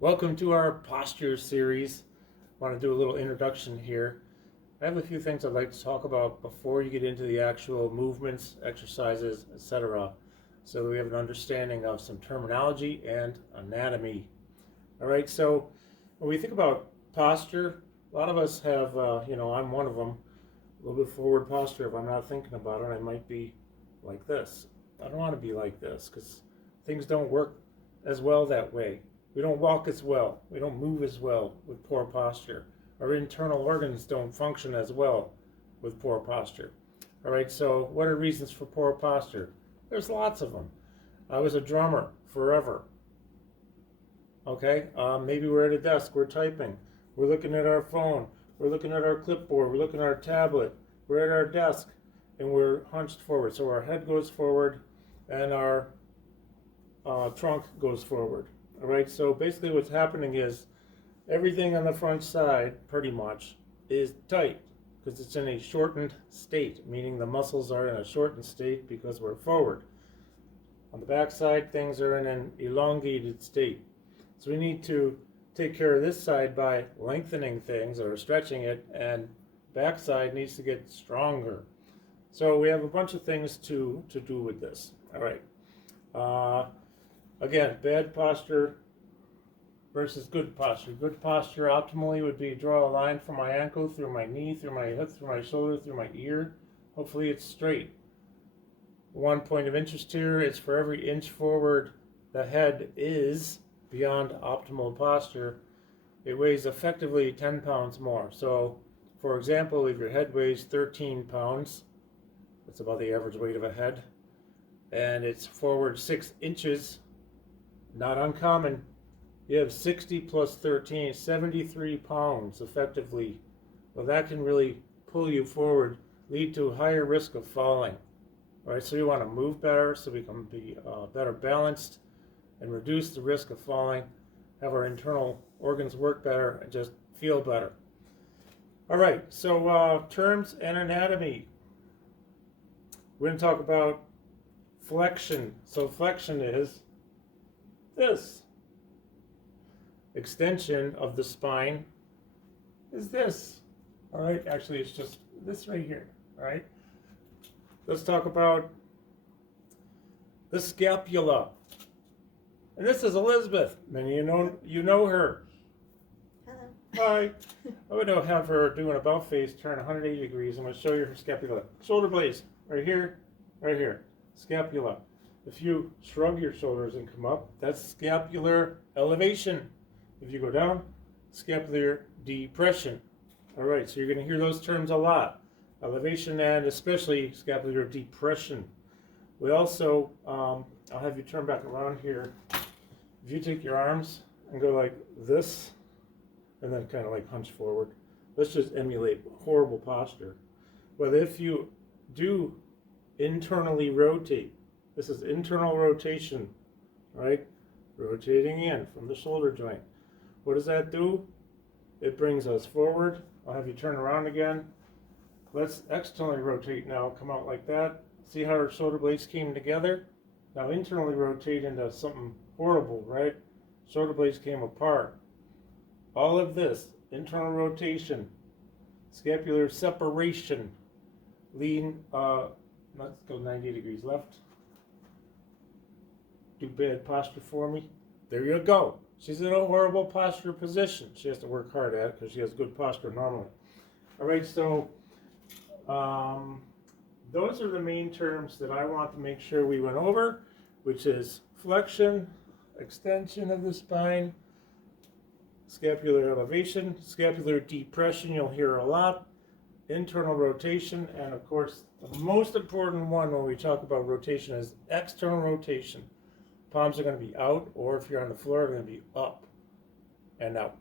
Welcome to our posture series. I want to do a little introduction here. I have a few things I'd like to talk about before you get into the actual movements, exercises, etc. so that we have an understanding of some terminology and anatomy. All right, so when we think about posture, a lot of us have, I'm one of them, a little bit forward posture. If I'm not thinking about it, I might be like this. I don't want to be like this because things don't work as well that way. We don't walk as well. We don't move as well with poor posture. Our internal organs don't function as well with poor posture. All right, so what are reasons for poor posture? There's lots of them. I was a drummer forever. Okay, maybe we're at a desk, we're typing, we're looking at our phone, we're looking at our clipboard, we're looking at our tablet, we're at our desk, and we're hunched forward. So our head goes forward and our trunk goes forward. All right, so basically what's happening is everything on the front side pretty much is tight because it's in a shortened state, meaning the muscles are in a shortened state because we're forward. On the back side, things are in an elongated state. So we need to take care of this side by lengthening things or stretching it, and back side needs to get stronger. So we have a bunch of things to do with this. All right. Again, bad posture versus good posture. Good posture optimally would be draw a line from my ankle, through my knee, through my hip, through my shoulder, through my ear. Hopefully it's straight. One point of interest here is for every inch forward the head is beyond optimal posture, it weighs effectively 10 pounds more. So, for example, if your head weighs 13 pounds, that's about the average weight of a head, and it's forward 6 inches, not uncommon. You have 60 plus 13, 73 pounds effectively. Well, that can really pull you forward, lead to a higher risk of falling. All right, so you want to move better so we can be better balanced and reduce the risk of falling, have our internal organs work better, and just feel better. All right, so terms and anatomy. We're going to talk about flexion. So flexion is this. Extension of the spine is this. All right, actually it's just this right here. All right, let's talk about the scapula. And this is Elizabeth. Many you know her. Hello. Hi. I'm going to have her do an about face turn 180 degrees. I'm going to show you her scapula. Shoulder blades, right here, right here. Scapula. If you shrug your shoulders and come up, that's scapular elevation. If you go down, scapular depression. All right, so you're going to hear those terms a lot. Elevation and especially scapular depression. We also, I'll have you turn back around here. If you take your arms and go like this, and then kind of like hunch forward, let's just emulate horrible posture. But if you do internally rotate, this is internal rotation, right? Rotating in from the shoulder joint. What does that do? It brings us forward. I'll have you turn around again. Let's externally rotate now, come out like that. See how our shoulder blades came together? Now internally rotate into something horrible, right? Shoulder blades came apart. All of this, internal rotation, scapular separation, lean, let's go 90 degrees left. Do bad posture for me. There you go. She's in a horrible posture position. She has to work hard at it because she has good posture normally. All right, so those are the main terms that I want to make sure we went over, which is flexion, extension of the spine, scapular elevation, scapular depression, you'll hear a lot, internal rotation, and of course the most important one when we talk about rotation is external rotation. Palms are going to be out, or if you're on the floor, they're going to be up and out.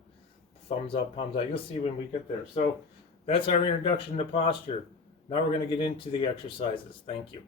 Thumbs up, palms out. You'll see when we get there. So that's our introduction to posture. Now we're going to get into the exercises. Thank you.